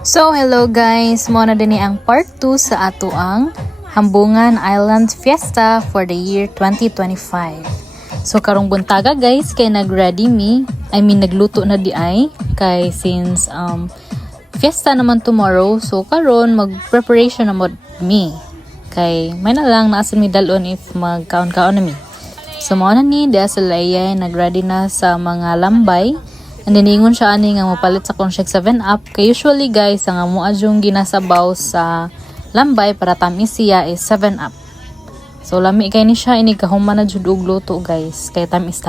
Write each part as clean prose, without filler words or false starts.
So hello guys, mo na din ang part 2 sa ato ang Hambungan Island Fiesta for the year 2025. So karong buntaga guys, kay nag-ready me, nagluto na di ay kay since fiesta naman tomorrow, so karon mag-preparation na mod me. Kay may na lang naasan mi dalon if magkaon-kaon na mi. So mo na ni dia sa layay nag-ready na sa mga lambay. And then ingon siya ani nga mapalit sa kong 7-up. Kay usually guys, ang amo adyong ginasabaw sa lambay para tamis siya is 7-up. So lami kay ni siya ini kahuman na jud og luto guys, kay tamis.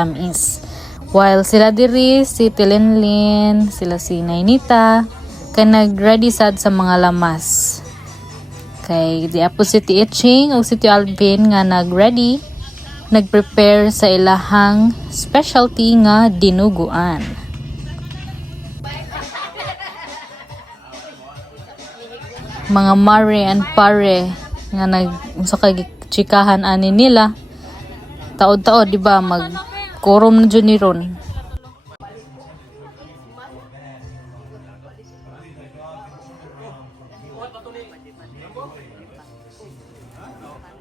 While sila diri si Tilinlin, sila si Nainita kay nag-ready sad sa mga lamas. Kay di apo si Itching o si Alvin nga nag-ready, nag-prepare sa ilahang specialty nga dinuguan. Mga mare and pare nga sa chikahan ani nila taod-taod di ba magkorom na jud ni ron.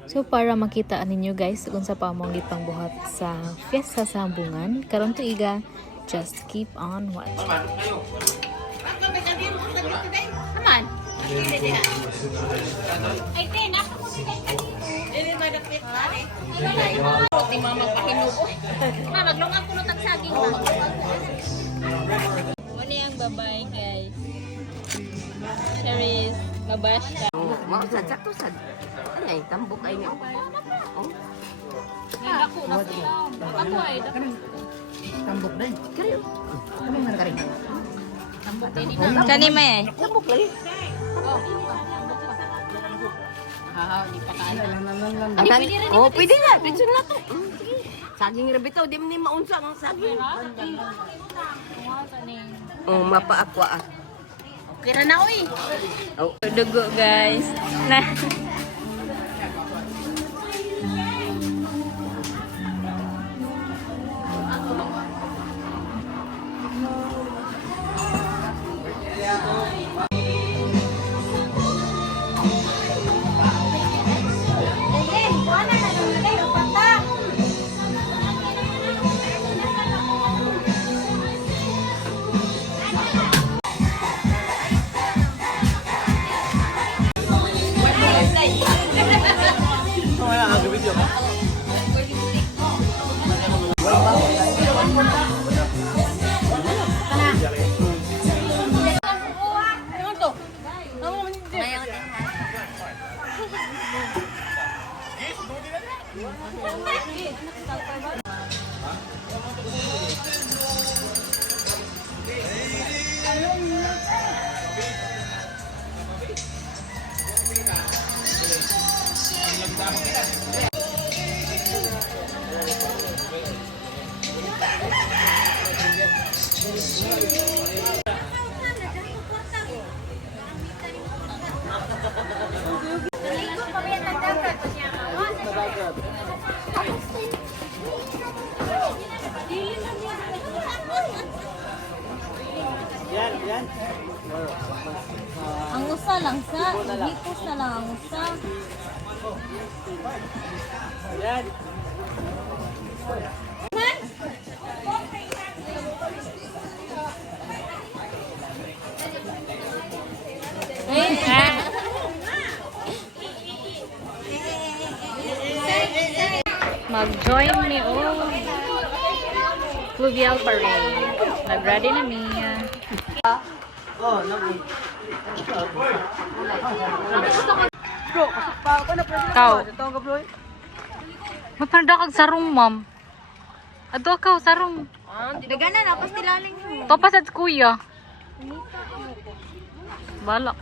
So para makita ninyo guys kung sa pamong gipangbuhat sa fiesta sa Hambungan karon tuiga, just keep on watching. Ay, ten, ako mo hindi madapit na rin. Hindi mo magpahinubo. Maglungan ko ng saging ba? Muna yung babay guys. Cheris, babash ka. Mau sakto sad. Ay, tambok ay nga. Oh. Dako na sila. Ako ay dako. Tambok din. Kari. Kami man kari. Tambok din na. Kani may. Tambok lagi. Di pa kaano. Oh, pwede na. Pwede na to. Sige. Saging ra bitaw, di man maunsa ang saging. Oh, mapa-aqua. Okay na na uy. Oh, Dugo guys. Na. Yan. Ang usa lang sa, hipos na lang ang usa. Yan. Mag-join ni Fluvial Parade. Nag-ready na niya. Oh, lagi. Bro, pa ako na presyo. Kau. Ito ka bro. Magpanda kag sarong ma'am. Ato ka sarong. Daganan ako stilaling mo. To pa sad kuya. Balak.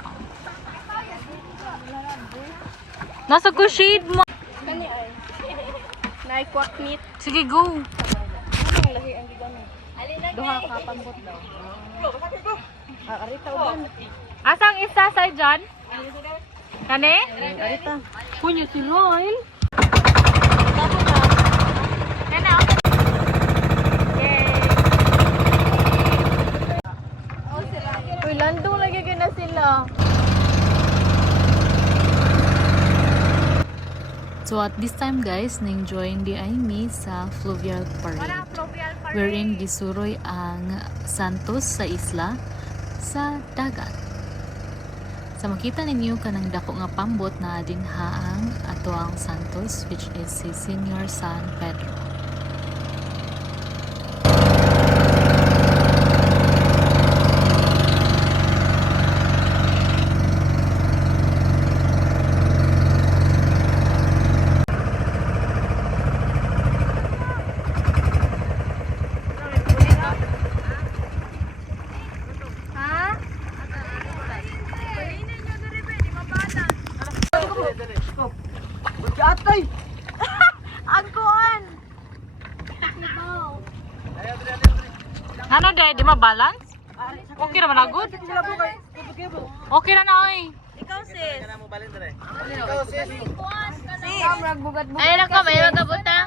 Nasa ko shade mo. Kani ay. Naikwak meat. Sige go. Ang lahi ang gigano. Duha ka pambot daw. Arita uban. Asang isa sa dyan? Kani? Arita. Punya si Roy. Nana, Uy, landong lagi ka na sila. So at this time guys, na-enjoy di ay mi sa fluvial parade. Wherein gisuroy ang Santos sa isla sa dagat. Sa makita ninyo kanang dako nga pambot na dinha ang ato ang Santos, which is si Senior San Pedro. Atay! Ang kuan! Ano day, di ma-balance? Okay naman agad? Okay na na oy. Ikaw sis! Ayun ako, may magkabuta.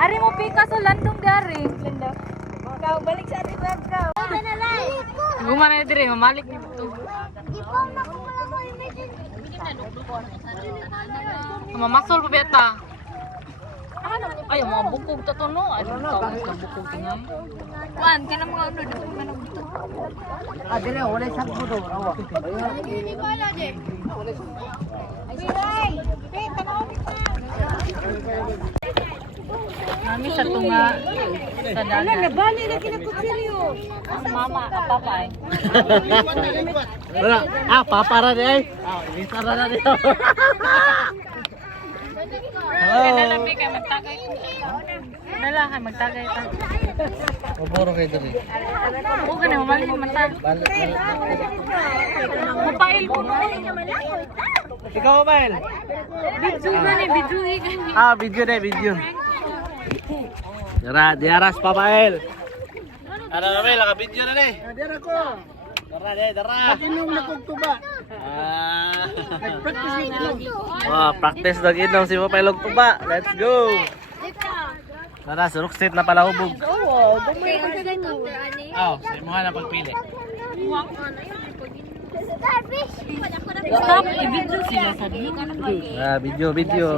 Ari mo pika sa landong gari. Ikaw, balik sa ating vlog ka. Gumana na dire, mamalik ni to. Mamasol pa beta. Ay, mga bukog ta to no. Ay, tawag sa bukog tingay. Juan, ka na mga ano, di ko manong dito. Adile, wala sa puto. Awa. Hindi ko alam, Jay. Ay, tanaw kita. Kami sa tunga sa dagat. Nabali na kinakutsilyo. Ang mama, ang papa ay. Wala. Papara di ay. Isa na di. Nalabi kay magtagay. Nala kay magtagay ta. Boro kay diri. O ka na mamali mo mata. Mobile mo no. Ikaw mobile. Video gani, video gani. Video deh, video. Dara, diaras papael. Ano na may laka video na ni. Dara ko. Dara deh, dara. Inom na kog tuba. Nag-practice dito. Oh, practice dag inom si Papael og tuba. Let's go. Tara, surok set na pala hubog. Oo, bumili ka sa dito. Sa imo na pagpili. Stop, i-video sila sa dito. Video.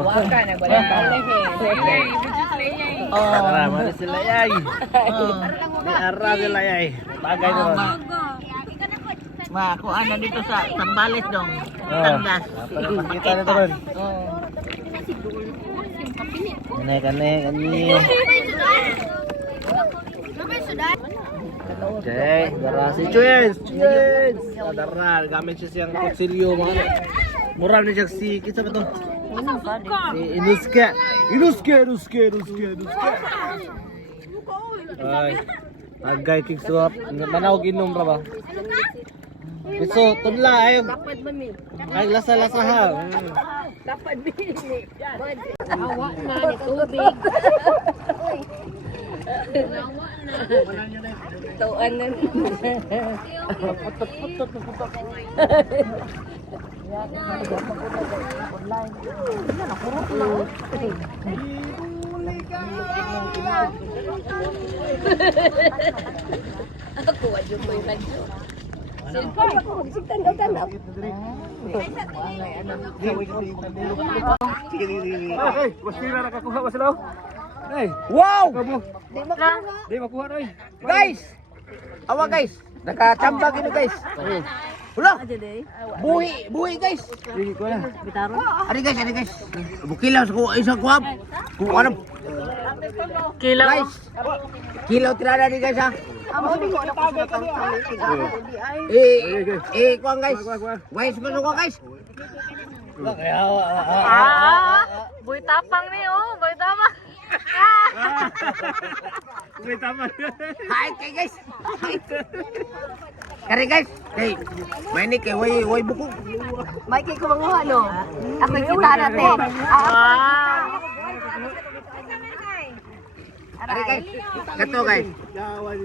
Tara, mali sila yay. Di ara sila yay. Bagay doon. Ma, kung ano dito sa Sambales dong. Tandas. Kita nito ron. Kani. Okay, dara si Cheers. Dara, gamit siya siyang kutsilyo mga ano. Murag na siya si kita ba to? Si Inuske. Ay. Agay kiksuap. Manawag inom ra ba? Piso, tudla ay. Ay lasa ha. Dapat bili. Awa na ni tubig. Tuan na. Ako adyo ko yung bagyo. Silpa ako magsigtanaw-tanaw. Hey, wasira na kakuha wa sila. Hey, wow! Di makuha oi. Guys! Awa guys! Nakachamba gino guys. Wala. Buhi guys. Ari guys. Bukilaw sa isang kuwab. Kung ano. Kilaw. Guys. Kilaw tirada ni guys ha. Kuwang guys. Guys, ko guys. Boy tapang ni oh, boy tapang. May tama. Hi kay guys. Kare guys. Hey, may ni kay way buko. May kay ko mga ano. Ako kita natin. Are guys.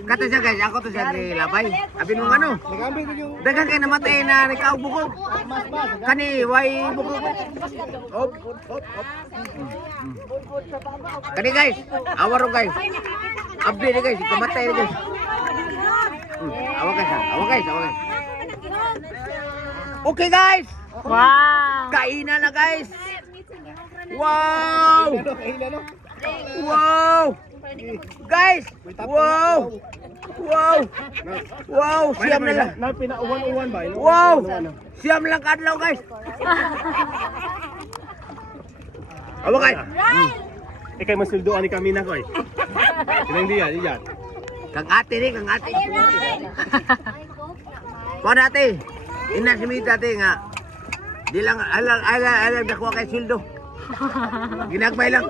Kato siya guys, ako to siya labay. Abin mo ano? Dagan kay namatay na ikaw buko. Kani way buko. Hop. Kani guys, awaro guys. Abdi ni guys, kamatay ni guys. Awa guys. Okay guys. Wow. Kainan na guys. Wow. Guys. Wow. Siam na lang. Na pinauwan-uwan ba? Wow. Siam lang kadlaw guys. Awa guys. Ikay masildoan ni kami na ko eh. Sinang diyan. Kang ate. Kuha dati. Ina si Mita ate nga. Di lang alam nakuha kay sildo. Ginagmay lang.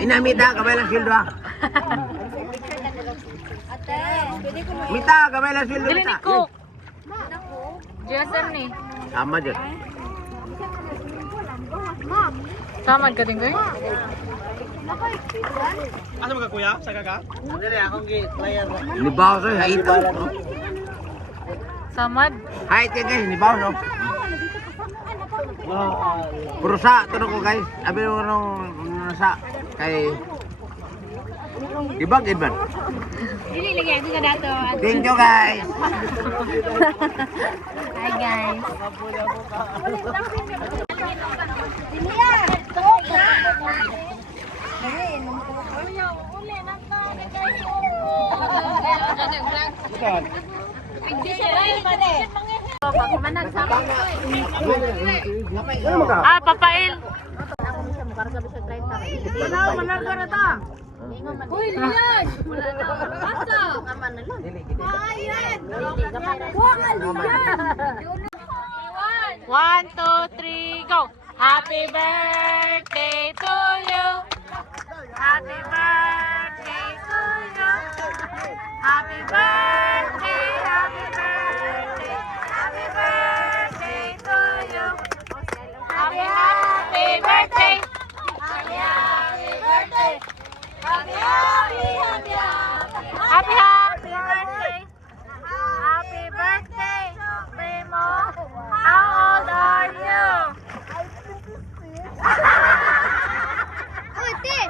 Ina Mita, kamay lang sildo ha. Mita, kamay lang sildo. Dili ni Cook. Jason ni. Sama dyan. Samad ka din ko. Asa mga kuya? Sa kaka? Nibaw sa haito. Samad. Hait ka guys, nibaw no. Purusa, tunong ko guys. Abi mo nung nasa kay Dibag Edman. Dili lagi ako sa dato. Thank you guys. Hi guys. Papail. Uy, liyan! Asa? Ayan! One, two, three, go! Happy birthday to you! Happy birthday to you! Happy birthday, happy birthday, happy birthday to you! Happy, happy birthday! Happy, happy birthday! Happy, happy, happy, happy, happy birthday! Happy birthday, Primo! How old are you? Uy, te!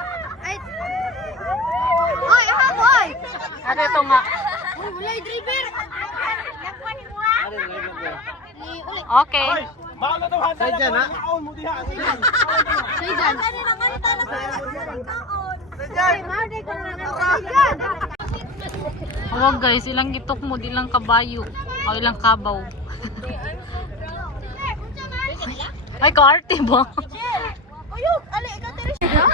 Uy, haboy! Ano ito nga? Uy, wala yung driver! Nakuha ni Mua! Okay. Maala daw handa. Sa dyan ha? Maon mo diha. Say dyan! Ano lang kami talang Say dyan! Maday ko na naman! Huwag guys, ilang gitok mo, ilang kabayo. O ilang kabaw. Ay, kaarte ba? Uyog! Ali, ikaw tiri siya!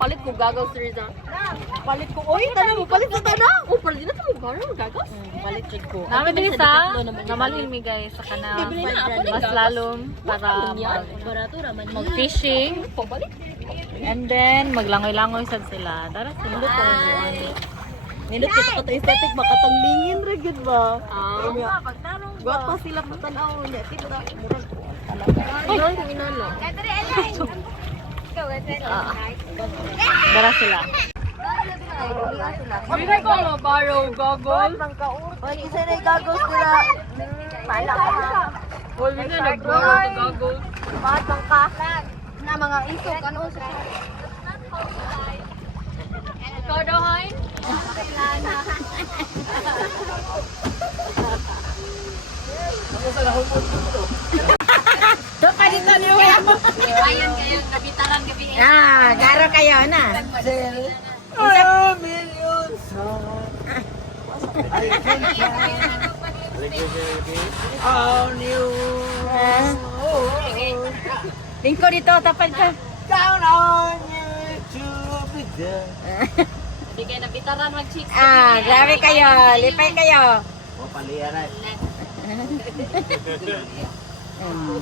Palit ko gagaw sa Riza. Palit ko. Oy, tanong mo, palit na tanong. Oh, palit na tanong. Gano'n gagaw? Palit check ko. Namin din sa namalimi guys sa kanal. Mas lalom para mag-fishing. And then, maglangoy-langoy sad sila. Tara, sila. Nindot kita kata estetik makatanglingin ra gid ba? Guwat pa sila patanaw niya kita murag. Ay, inano. Tara sila. Hindi ko na borrow gogol. Oy, isa na gagawin nila. Pala ka. Huwag na nag-borrow sa gogol. Bakit bang ka? Na mga isok ano sa Ikaw daw, Hein? Ayan kayo, nabitaran gabi. Garo kayo na. Lingko dito, tapad ka. Down on you to be there. Hindi kayo nabitaran mag-chicks. Grabe kayo. Lipay kayo. Oh, palihan na. Mm.